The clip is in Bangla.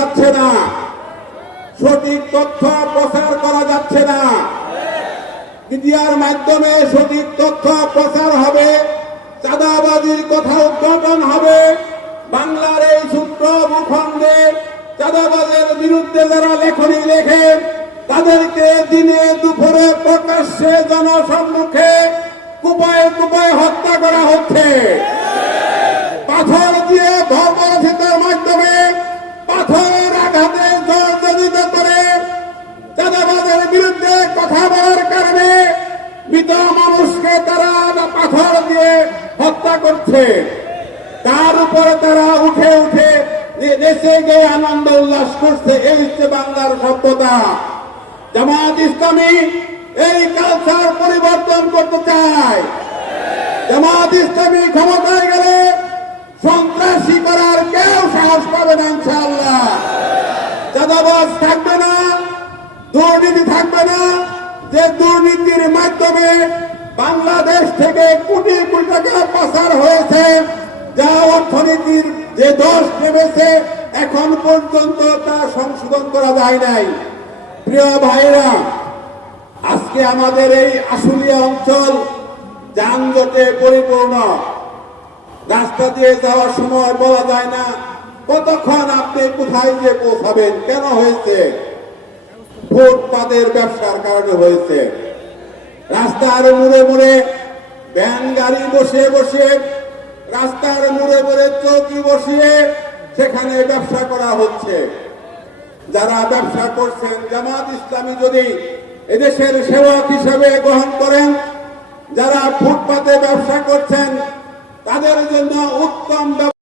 যাচ্ছে না, সঠিক তথ্য প্রচার করা যাচ্ছে না। মিডিয়ার মাধ্যমে সঠিক তথ্য প্রচার হবে, চাঁদাবাজির কথা উদ্ঘাটন হবে। বাংলার এই ছোট্ট ভূখণ্ডে চাঁদাবাজের বিরুদ্ধে যারা লেখনী লেখে তাদেরকে দিনে দুপুরে প্রকাশ্যে জনসম্মুখে কুপায়ে কুপায়ে হত্যা করা হচ্ছে। পাথর দিয়ে ভর্বরচিতার মাধ্যমে পাথরের আঘাতে জর্জরিত করে চাঁদাবাজের বিরুদ্ধে কথা বলার কারণে মৃত মানুষকে তারা পাথর দিয়ে হত্যা করছে। তার উপরে তারা উঠে উঠে দেশে গিয়ে আনন্দ উল্লাস করছে। এই হচ্ছে বাংলার সভ্যতা। জামাত ইসলামী এই কালচার পরিবর্তন করতে চায়। জামাত ইসলামী ক্ষমতায় গেলে সন্ত্রাসী করার কেউ সাহস পাবে না ইনশাআল্লাহ। চাঁদাবাজ থাকবে না, দুর্নীতি থাকবে না। যে দুর্নীতির মাধ্যমে বাংলাদেশ থেকে কোটি কোটি টাকা পাচার হয়েছে, যা অর্থনীতির যে দোষ নেমেছে এখন পর্যন্ত তা সংশোধন করা যায় নাই। প্রিয় ভাইরা, আজকে আমাদের এই আশুলিয়া অঞ্চল যানজটে পরিপূর্ণ। রাস্তা দিয়ে যাওয়ার সময় বলা যায় না কতক্ষণ আপনি কোথায় গিয়ে পৌঁছাবেন। কেন হয়েছে? ফুটপাতের ব্যবসার কারণে হয়েছে। রাস্তার মোড়ে মোড়ে ভ্যান গাড়ি বসে বসে, রাস্তার মোড়ে মোড়ে চৌকি বসিয়ে সেখানে ব্যবসা করা হচ্ছে। যারা ব্যবসা করছেন, জামাত ইসলামী যদি এদেশের সেবক হিসেবে গ্রহণ করেন, যারা ফুটপাতে ব্যবসা করছেন তাদের জন্য উত্তম